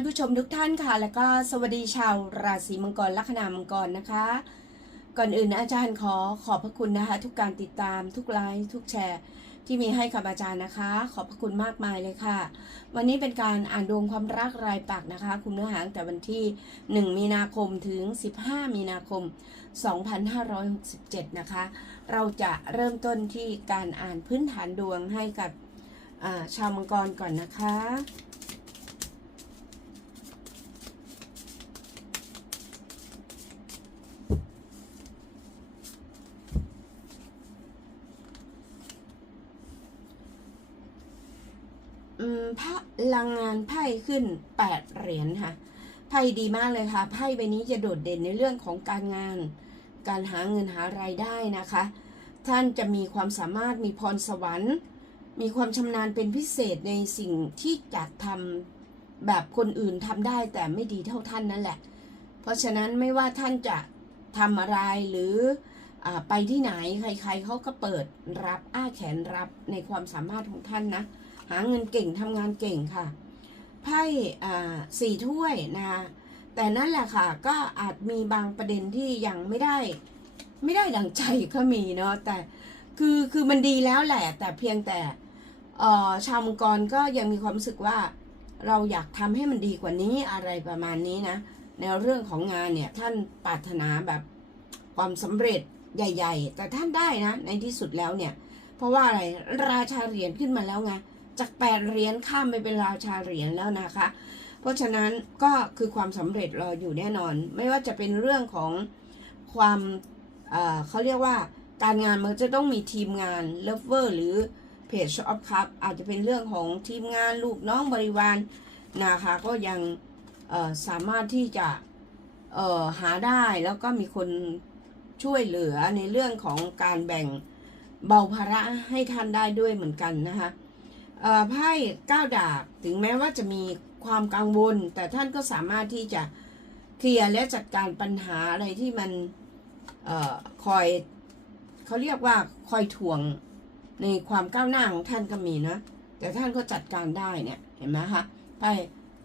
านผู้ชมทุกท่านค่ะ แล้วก็สวัสดีชาวราศีมังกรลัคนามังกรนะคะ ก่อนอื่นอาจารย์ขอขอบพระคุณนะคะ ทุกการติดตามทุกไลค์ทุกแชร์ ที่มีให้กับอาจารย์นะคะ ขอบพระคุณมากมายเลยค่ะ วันนี้เป็นการอ่านดวงความรักรายปักนะคะ คุมเนื้อหาตั้งแต่วันที่ 1 มีนาคมถึง 15 มีนาคม 2567 นะคะ เราจะเริ่มต้นที่การอ่านพื้นฐานดวงให้กับชาวมังกรก่อนนะคะ พลังงานไพ่ขึ้นแปดเหรียญค่ะ ไพ่ดีมากเลยค่ะ ไพ่ใบนี้จะโดดเด่นในเรื่องของการงาน การหาเงินหารายได้นะคะ ท่านจะมีความสามารถมีพรสวรรค์ มีความชำนาญเป็นพิเศษในสิ่งที่จะทำแบบคนอื่นทำได้แต่ไม่ดีเท่าท่านนั่นแหละ เพราะฉะนั้นไม่ว่าท่านจะทำอะไรหรืออไปที่ไหนใครๆเขาก็เปิดรับอ้าแขนรับในความสามารถของท่านนะ หาเงินเก่งทำงานเก่งค่ะ ไพ่สี่ถ้วยนะคะแต่นั่นแหละค่ะ ก็อาจมีบางประเด็นที่ยังไม่ได้ ไม่ได้ดังใจก็มีเนาะแต่คือคือมันดีแล้วแหละ แต่เพียงแต่ชาวมังกรก็ยังมีความรู้สึกว่าเราอยากทำให้มันดีกว่านี้อะไรประมาณนี้นะ ในเรื่องของงานเนี่ยท่านปรารถนาแบบความสำเร็จใหญ่ ๆ แต่ท่านได้นะ ในที่สุดแล้วเนี่ย เพราะว่าอะไรราชาเหรียญขึ้นมาแล้วไง จากแปดเหรียญข้ามไปเป็นราชาเหรียญแล้วนะคะ เพราะฉะนั้นก็คือความสำเร็จรออยู่แน่นอน ไม่ว่าจะเป็นเรื่องของความเเขาเรียกว่าการงานมันจะต้องมีทีมงานเลฟเวอร์หรือเพจออฟคัพอาจจะเป็นเรื่องของทีมงานลูกน้องบริวารนะคะก็ยังสามารถที่จะหาได้แล้วก็มีคนช่วยเหลือในเรื่องของการแบ่งเบาภาระให้ท่านได้ด้วยเหมือนกันนะคะ ไพ่ก้าวดาบถึงแม้ว่าจะมีความกังวล แต่ท่านก็สามารถที่จะเคลียร์และจัดการปัญหาอะไรที่มันออคอยเขาเรียกว่าคอยถ่วงในความก้าวหน้าของท่านก็มีนะ แต่ท่านก็จัดการได้เนี่ยเห็นไหมคะไพ่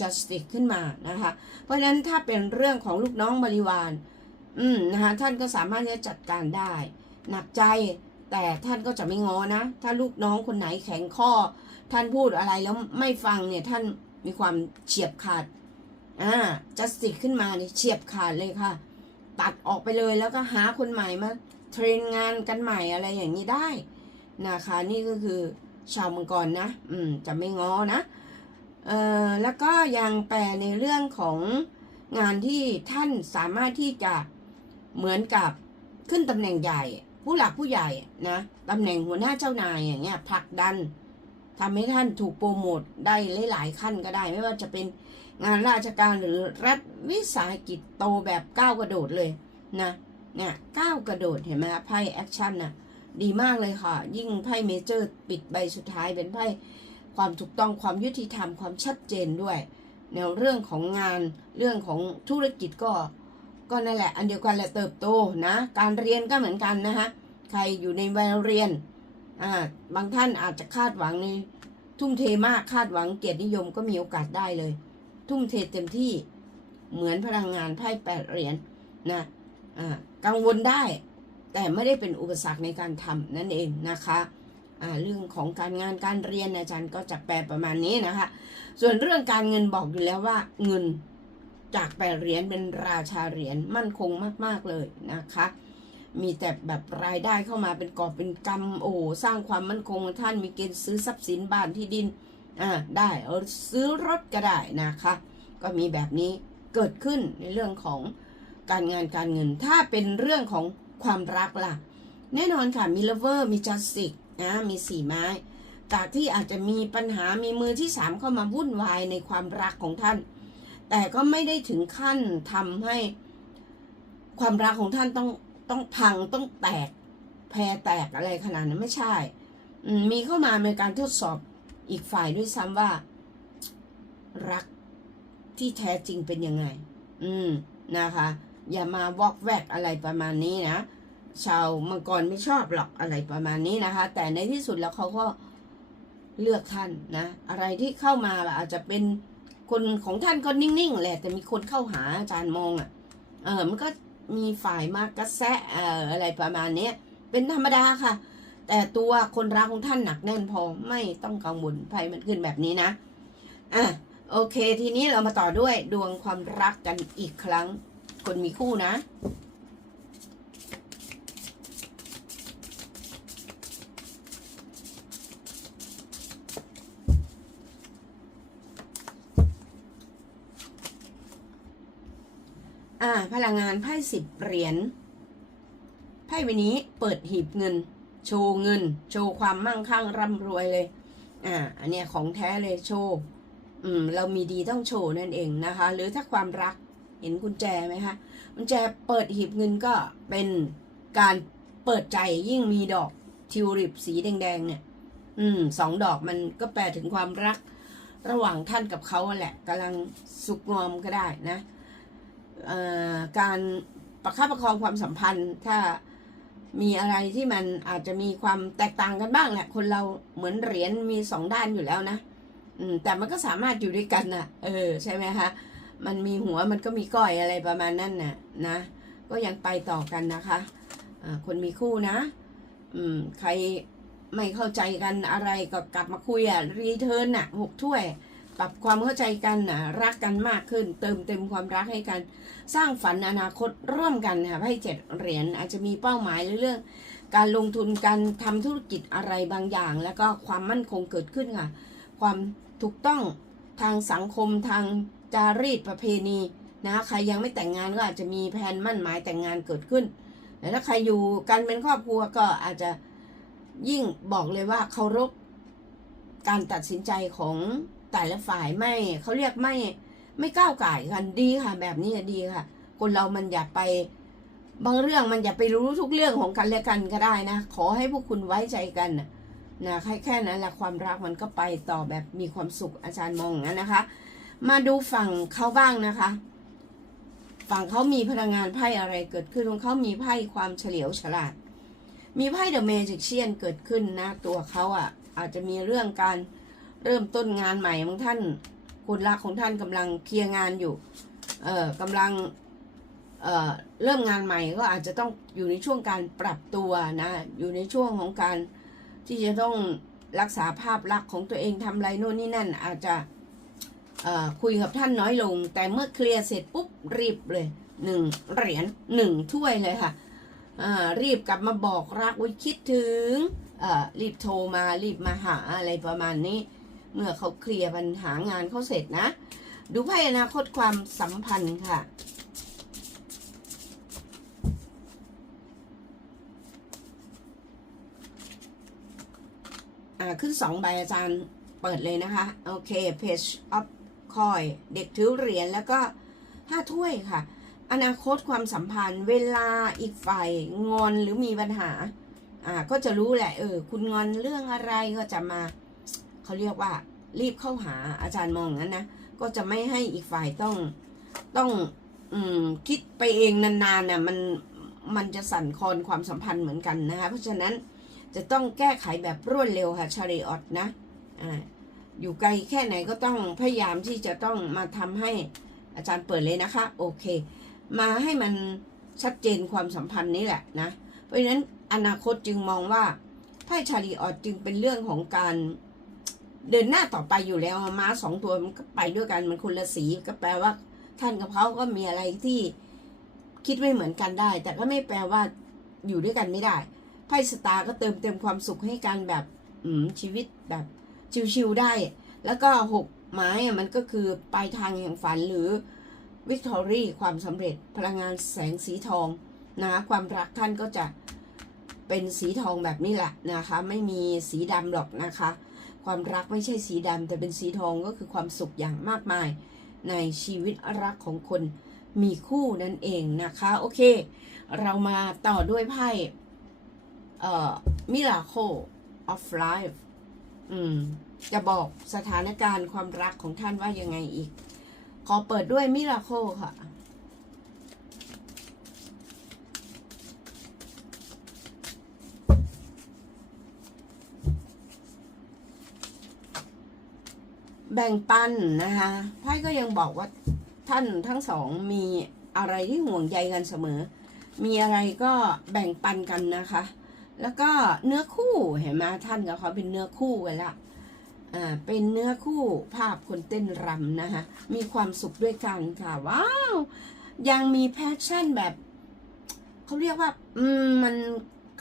justice ขึ้นมานะคะ เพราะฉะนั้นถ้าเป็นเรื่องของลูกน้องบริวาร อืมนะคะท่านก็สามารถที่จะจัดการได้ หนักใจ แต่ท่านก็จะไม่งอนะ ถ้าลูกน้องคนไหนแข็งข้อ ท่านพูดอะไรแล้วไม่ฟังเนี่ยท่านมีความเฉียบขาดอ่าจัสติกขึ้นมาเนี่ยเฉียบขาดเลยค่ะ ตัดออกไปเลยแล้วก็หาคนใหม่มาเทรนงานกันใหม่อะไรอย่างนี้ได้นะคะนี่ก็คือชาวมังกรนะ อืม จะไม่ง้อนะ เอ่อ แล้วก็ยังแปลในเรื่องของงานที่ท่านสามารถที่จะเหมือนกับขึ้นตำแหน่งใหญ่ ผู้หลักผู้ใหญ่นะตำแหน่งหัวหน้าเจ้านายอย่างเงี้ยผลักดันทำให้ท่านถูกโปรโมทได้หลาย ๆ ขั้นก็ได้ ไม่ว่าจะเป็นงานราชการหรือรัฐวิสาหกิจโตแบบก้าวกระโดดเลยนะเนี่ยก้าวกระโดดเห็นไหมไพ่แอคชั่นน่ะดีมากเลยค่ะ ยิ่งไพ่เมเจอร์ปิดใบสุดท้ายเป็นไพ่ความถูกต้องความยุติธรรมความชัดเจนด้วย แนวเรื่องของงานเรื่องของธุรกิจก็ ก็นั่นแหละ อันเดียวกันแหละเติบโตนะ การเรียนก็เหมือนกันนะคะใครอยู่ในวัยเรียนอ่าบางท่านอาจจะคาดหวังในทุ่มเทมากคาดหวังเกียรตินิยมก็มีโอกาสได้เลย ทุ่มเทเต็มที่เหมือนพลังงานไพ่แปดเหรียญนะอ่ากังวลได้ แต่ไม่ได้เป็นอุปสรรคในการทำนั่นเองนะคะอ่าเรื่องของการงานการเรียนอาจารย์ก็จะแปลประมาณนี้นะคะ ส่วนเรื่องการเงินบอกอยู่แล้วว่าเงิน จากแปดเหรียญเป็นราชาเหรียญมั่นคงมาก ๆ เลยนะคะ มีแต่แบบรายได้เข้ามาเป็นกอบเป็นกำโอ้สร้างความมั่นคงท่านมีเกณฑ์ซื้อทรัพย์สินบ้านที่ดินอ่าได้เออซื้อรถก็ได้นะคะ ก็มีแบบนี้เกิดขึ้นในเรื่องของการงานการเงิน ถ้าเป็นเรื่องของความรักล่ะ แน่นอนค่ะมีเลเวอร์มีจัสติกนะมีสี่ไม้จากที่อาจจะมีปัญหามีมือที่สามเข้ามาวุ่นวายในความรักของท่าน แต่ก็ไม่ได้ถึงขั้นทำให้ความรักของท่านต้องต้องพังต้องแตกแพรแตกอะไรขนาดนั้นไม่ใช่ มีเข้ามาในการทดสอบอีกฝ่ายด้วยซ้ำว่า รักที่แท้จริงเป็นยังไง อืมนะคะ อย่ามาวอกแวกอะไรประมาณนี้นะ ชาวมังกรไม่ชอบหรอกอะไรประมาณนี้นะคะ แต่ในที่สุดแล้วเขาก็เลือกท่านนะ อะไรที่เข้ามาอาจจะเป็น คนของท่านก็นิ่งๆแหละแต่มีคนเข้าหาอาจารย์มองอะ เออมันก็มีฝ่ายมากระแสะเอ่ออะไรประมาณเนี้ยเป็นธรรมดาค่ะ แต่ตัวคนรักของท่านหนักแน่นพอไม่ต้องกังวลภัยมันขึ้นแบบนี้นะอะโอเค ทีนี้เรามาต่อด้วยดวงความรักกันอีกครั้ง คนมีคู่นะ อ่า พลังงานไพ่สิบเหรียญไพ่ใบนี้เปิดหีบเงิน โชว์เงิน โชว์ความมั่งคั่งร่ำรวยเลย อ่า อันเนี้ยของแท้เลยโชว์ อืม เรามีดีต้องโชว์นั่นเองนะคะ หรือถ้าความรักเห็นกุญแจไหมคะกุญแจเปิดหีบเงินก็เป็นการเปิดใจยิ่งมีดอกทิวลิปสีแดงๆเนี่ย อืมสองดอกมันก็แปลถึงความรัก ระหว่างท่านกับเขาแหละกำลังสุกงอมก็ได้นะ การประคับประคองความสัมพันธ์ ถ้ามีอะไรที่มันอาจจะมีความแตกต่างกันบ้างแหละคนเราเหมือนเหรียญมีสองด้านอยู่แล้วนะอืมแต่มันก็สามารถอยู่ด้วยกันนะเออใช่ไหมคะมันมีหัวมันก็มีก้อยอะไรประมาณนั้นน่ะนะ ก็ยังไปต่อกันนะคะอ่าคนมีคู่นะ อืมใครไม่เข้าใจกันอะไรก็กลับมาคุยอะรีเทิร์นอะหกถ้วย ปรับความเข้าใจกันน่ะรักกันมากขึ้น เติมเต็มความรักให้กัน สร้างฝันอนาคตร่วมกันค่ะให้เจ็ดเหรียญอาจจะมีเป้าหมายในเรื่อง การลงทุนการทำธุรกิจอะไรบางอย่าง แล้วก็ความมั่นคงเกิดขึ้นค่ะ ความถูกต้องทางสังคมทางจารีตประเพณีนะใครยังไม่แต่งงานก็อาจจะมีแผนมั่นหมายแต่งงานเกิดขึ้นแต่ถ้าใครอยู่กันเป็นครอบครัวก็อาจจะยิ่งบอกเลยว่าเคารพการตัดสินใจของ แต่ละฝ่ายไม่เขาเรียกไม่ไม่ก้าวไก่กันดีค่ะ แบบนี้ดีค่ะ คนเรามันอย่าไป บางเรื่องมันอย่าไปรู้ทุกเรื่องของกันและกันก็ได้นะ ขอให้พวกคุณไว้ใจกันนะแค่แค่นั้นแหละความรักมันก็ไปต่อแบบมีความสุขอาจารย์มองงนั้นนะคะ มาดูฝั่งเขาบ้างนะคะ ฝั่งเขามีพลังงานไพ่อะไรเกิดขึ้นของเขามีไพ่ความเฉลียวฉลาด มีไพ่เดอะเมจิกเชียนเกิดขึ้นนะ ตัวเขาอะ อาจจะมีเรื่องการ เริ่มต้นงานใหม่บางท่านคนรักของท่านกำลังเคลียร์งานอยู่ เอ่อกำลัง เอ่อ เริ่มงานใหม่ก็อาจจะต้องอยู่ในช่วงการปรับตัวนะ อยู่ในช่วงของการที่จะต้องรักษาภาพลักษณ์ของตัวเองทำอะไรโน่นนี่นั่น อาจจะคุยกับท่านน้อยลง แต่เมื่อเคลียร์เสร็จปุ๊บรีบเลยหนึ่งเหรียญหนึ่งถ้วยเลยค่ะอ่ารีบกลับมาบอกรักวิคิดถึงเรีบโทรมารีบมาหาอะไรประมาณนี้ เมื่อเขาเคลียร์ปัญหางานเขาเสร็จนะ ดูไพ่อนาคตความสัมพันธ์ค่ะ อ่า ขึ้นสองใบอาจารย์เปิดเลยนะคะ โอเค page of coin เด็กถือเหรียญแล้วก็ห้าถ้วยค่ะ อนาคตความสัมพันธ์ เวลาอีกฝ่ายงอนหรือมีปัญหา อ่า ก็จะรู้แหละ เออ คุณงอนเรื่องอะไรก็จะมา เขาเรียกว่า รีบเข้าหาอาจารย์มองงั้นนะก็จะไม่ให้อีกฝ่ายต้องต้องอืมคิดไปเองนานๆน่ะมันมันจะสั่นคลอนความสัมพันธ์เหมือนกันนะคะเพราะฉะนั้นจะต้องแก้ไขแบบรวดเร็วค่ะชาริออตนะอ่าอยู่ไกลแค่ไหนก็ต้องพยายามที่จะต้องมาทำให้อาจารย์เปิดเลยนะคะ โอเค มาให้มันชัดเจนความสัมพันธ์นี้แหละนะ เพราะฉะนั้นอนาคตจึงมองว่าไพ่ชาริออตจึงเป็นเรื่องของการ เดินหน้าต่อไปอยู่แล้วม้าสองตัวมันก็ไปด้วยกันมันคนละสีก็แปลว่า ท่านกับเขาก็มีอะไรที่คิดไม่เหมือนกันได้ แต่ก็ไม่แปลว่าอยู่ด้วยกันไม่ได้ไพ่สตาร์ก็เติมเต็มความสุขให้การแบบ อืมชีวิตแบบชิวๆได้ แล้วก็หกไม้มันก็คือปลายทางแห่งฝันหรือวิกตอรี่ความสำเร็จพลังงานแสงสีทองนะความรักท่านก็จะเป็นสีทองแบบนี้แหละนะคะ ไม่มีสีดำหรอกนะคะ ความรักไม่ใช่สีดำแต่เป็นสีทองก็คือความสุขอย่างมากมาย ในชีวิตรักของคนมีคู่นั่นเองนะคะ โอเค เรามาต่อด้วยไพ่เอ่อ miracle of life อืม จะบอกสถานการณ์ความรักของท่านว่ายังไงอีก ขอเปิดด้วย miracle ค่ะ ม แบ่งปันนะคะไพ่ก็ยังบอกว่าท่านทั้งสองมีอะไรที่ห่วงใยกันเสมอ มีอะไรก็แบ่งปันกันนะคะ แล้วก็เนื้อคู่เห็นไหมท่านกับเขาเป็นเนื้อคู่กันละอ่าเป็นเนื้อคู่ภาพคนเต้นรำนะคะมีความสุขด้วยกันค่ะว้าวยังมีแพชชั่นแบบเขาเรียกว่า อืมมัน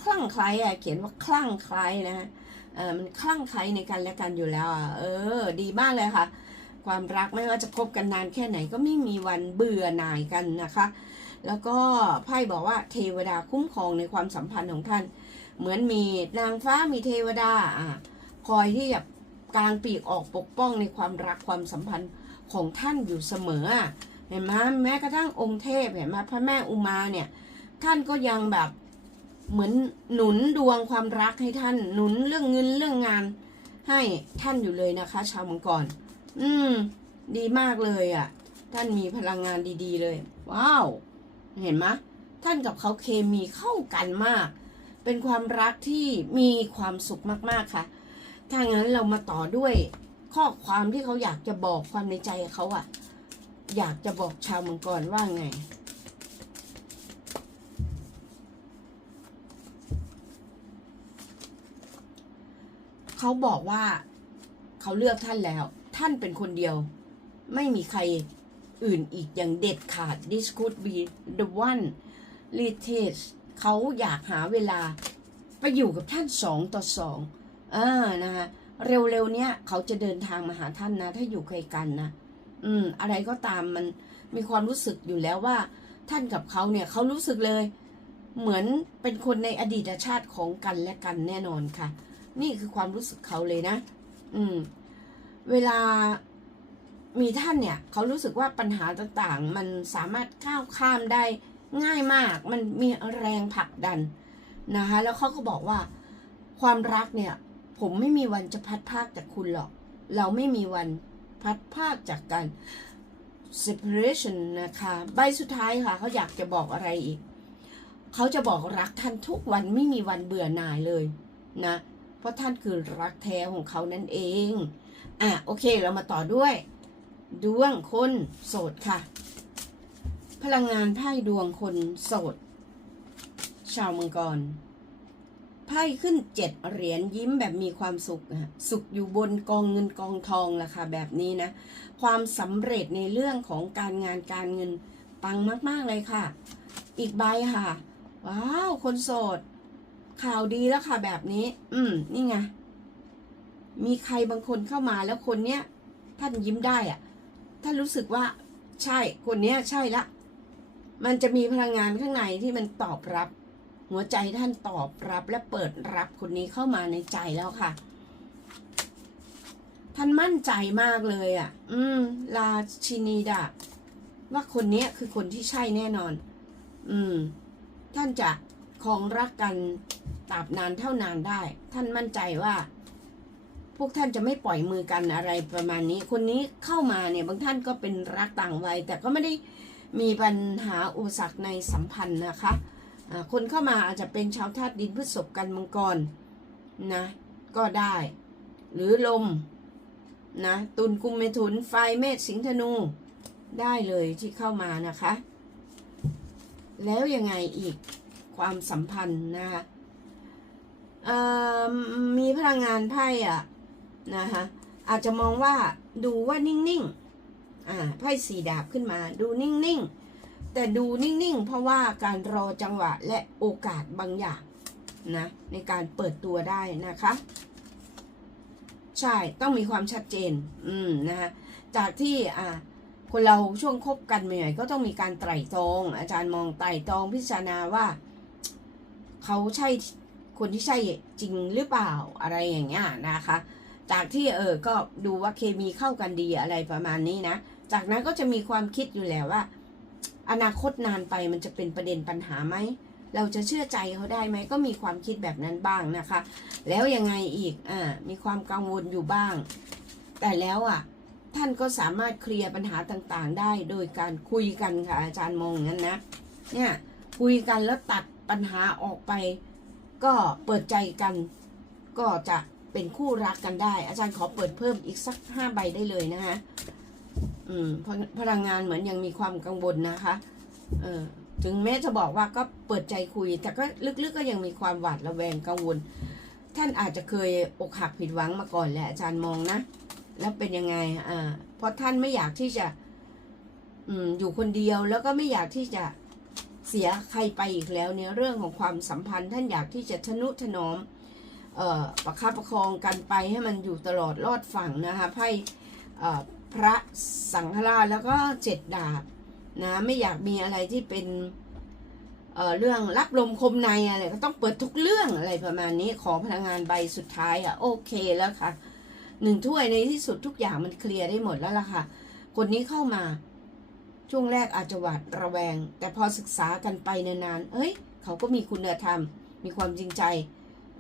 คลั่งไคล้อะเขียนว่าคลั่งไคล้นะฮะ เออมันคลั่งไคล้ในกันและกันอยู่แล้วอะเออ ดีมากเลยค่ะ ความรักไม่ว่าจะคบกันนานแค่ไหนก็ไม่มีวันเบื่อหน่ายกันนะคะ แล้วก็ไพ่บอกว่าเทวดาคุ้มครองในความสัมพันธ์ของท่าน เหมือนมีนางฟ้ามีเทวดาอะคอยที่จะกลางปีกออกปกป้องในความรักความสัมพันธ์ของท่านอยู่เสมอเห็นไหมแม้กระทั่งองค์เทพเห็นไหมพระแม่อุมาเนี่ยท่านก็ยังแบบ เหมือนหนุนดวงความรักให้ท่าน หนุนเรื่องเงินเรื่องงาน ให้ท่านอยู่เลยนะคะ ชาวมังกร อืม ดีมากเลยอะ ท่านมีพลังงานดีๆเลย ว้าว เห็นไหมท่านกับเขาเคมีเข้ากันมาก เป็นความรักที่มีความสุขมากๆค่ะ ถ้างั้นเรามาต่อด้วย ข้อความที่เขาอยากจะบอกความในใจเขาอะ อยากจะบอกชาวมังกรว่าไง เขาบอกว่าเขาเลือกท่านแล้ว ท่านเป็นคนเดียว ไม่มีใครอื่นอีกอย่างเด็ดขาด this could be the one l e t a s เขาอยากหาเวลาไปอยู่กับท่านสองต่อสองอ่านะคะเร็วๆเนี้ยเขาจะเดินทางมาหาท่านนะ ถ้าอยู่ไกลกันนะอืม อะไรก็ตามมันมีความรู้สึกอยู่แล้วว่า ท่านกับเขาเนี่ยเขารู้สึกเลย เหมือนเป็นคนในอดีตชาติของกันและกันแน่นอนค่ะ นี่คือความรู้สึกเขาเลยนะ อืม เวลามีท่านเนี่ย เขารู้สึกว่าปัญหาต่างๆ มันสามารถก้าวข้ามได้ง่ายมาก มันมีแรงผลักดันนะคะ แล้วเขาก็บอกว่า ความรักเนี่ย ผมไม่มีวันจะพัดพากจากคุณหรอก เราไม่มีวันพัดพากจากกัน separation นะคะ ใบสุดท้ายค่ะ เขาอยากจะบอกอะไรอีก เขาจะบอกรักท่านทุกวันไม่มีวันเบื่อหน่ายเลยนะ เพราะท่านคือรักแท้ของเขานั่นเอง อะโอเคเรามาต่อด้วย ดวงคนโสดค่ะ พลังงานไพ่ดวงคนโสด ชาวมังกรไพ่ขึ้นเจ็ดเหรียญยิ้มแบบมีความสุขอะสุขอยู่บนกองเงินกองทองล่ะค่ะแบบนี้นะ ความสำเร็จในเรื่องของการงานการเงินปังมาก ๆ เลยค่ะ อีกใบค่ะ ว้าว คนโสด ข่าวดีแล้วค่ะแบบนี้ อืม นี่ไง มีใครบางคนเข้ามาแล้วคนเนี้ยท่านยิ้มได้อะท่านรู้สึกว่า ใช่คนเนี้ย ใช่ละ มันจะมีพลังงานข้างในที่มันตอบรับ หัวใจท่านตอบรับและเปิดรับคนนี้เข้ามาในใจแล้วค่ะ ท่านมั่นใจมากเลยอะ่ะ อืม ราชินีดาบว่าคนเนี้ยคือคนที่ใช่แน่นอน อืม ท่านจะ คองรักกันตราบนานเท่านานได้ ท่านมั่นใจว่า พวกท่านจะไม่ปล่อยมือกันอะไรประมาณนี้ คนนี้เข้ามาเนี่ยบางท่านก็เป็นรักต่างวัย แต่ก็ไม่ได้มีปัญหาอุปสรรคในสัมพันธ์นะคะคนเข้ามาอาจจะเป็นชาวธาตุดินพฤษภกันมังกรนะก็ได้ หรือลมนะตุลกุมเมถุนไฟเมษสิงห์ธนูได้เลยที่เข้ามานะคะ แล้วยังไงอีก ความสัมพันธ์นะคะมีพลังงานไพ่อะนะคะอาจจะมองว่าดูว่านิ่งๆอ่าไพ่สีดาบขึ้นมา ดูนิ่งๆ แต่ดูนิ่งๆ เพราะว่าการรอจังหวะและโอกาสบางอย่างนะในการเปิดตัวได้นะคะ ใช่ต้องมีความชัดเจน อืมนะคะจากที่อ่าคนเราช่วงคบกันใหม่ๆก็ต้องมีการไตร่ตรอง อาจารย์มองไตร่ตรองพิจารณาว่า เขาใช่คนที่ใช่จริงหรือเปล่าอะไรอย่างเงี้ยนะคะ จากที่เออก็ดูว่าเคมีเข้ากันดีอะไรประมาณนี้นะ จากนั้นก็จะมีความคิดอยู่แล้วว่า อนาคตนานไปมันจะเป็นประเด็นปัญหาไหมเราจะเชื่อใจเขาได้ไหมก็มีความคิดแบบนั้นบ้างนะคะ แล้วยังไงอีกอ่ามีความกังวลอยู่บ้าง แต่แล้วอะ ท่านก็สามารถเคลียร์ปัญหาต่างๆ ได้โดยการคุยกันค่ะอาจารย์มองงนั้นนะเนี่ยคุยกันแล้วตัด ปัญหาออกไป ก็เปิดใจกัน ก็จะเป็นคู่รักกันได้ อาจารย์ขอเปิดเพิ่มอีกสักห้าใบได้เลยนะคะอืมพลังงานเหมือนยังมีความกังวลนะคะเออถึงแม้จะบอกว่าก็เปิดใจคุย แต่ก็ลึกๆก็ยังมีความหวาดระแวงกังวล ท่านอาจจะเคยอกหักผิดหวังมาก่อนแหละอาจารย์มองนะ แล้วเป็นยังไงอ่าเพราะท่านไม่อยากที่จะ อืมอยู่คนเดียวแล้วก็ไม่อยากที่จะ เสียใครไปอีกแล้วเนี่ยเรื่องของความสัมพันธ์ท่านอยากที่จะทนุถนอมออประคับประคองกันไปให้มันอยู่ตลอดรอดฝั่งนะคะไพ่พระสังฆราชแล้วก็เจ็ดดาบนะไม่อยากมีอะไรที่เป็นเเรื่องรับลมคมในอะไรก็ต้องเปิดทุกเรื่องอะไรประมาณนี้ขอพลังงานใบสุดท้ายอะโอเคแล้วค่ะหนึ่งถ้วยในที่สุดทุกอย่างมันเคลียร์ได้หมดแล้วล่ะค่ะ คนนี้เข้ามา ช่วงแรกอาจจะหวาดระแวง แต่พอศึกษากันไปนานๆ เอ้ย เขาก็มีคุณธรรม มีความจริงใจ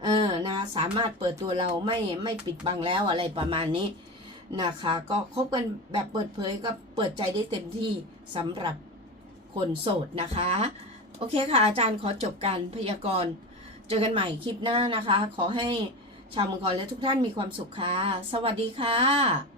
เออ นะ สามารถเปิดตัวเราไม่ไม่ปิดบังแล้วอะไรประมาณนี้นะคะ ก็คบกันแบบเปิดเผยก็เปิดใจได้เต็มที่สำหรับคนโสดนะคะ โอเคค่ะ อาจารย์ขอจบการพยากรณ์เจอกันใหม่คลิปหน้านะคะ ขอให้ชาวมังกรและทุกท่านมีความสุขค่ะ สวัสดีค่ะ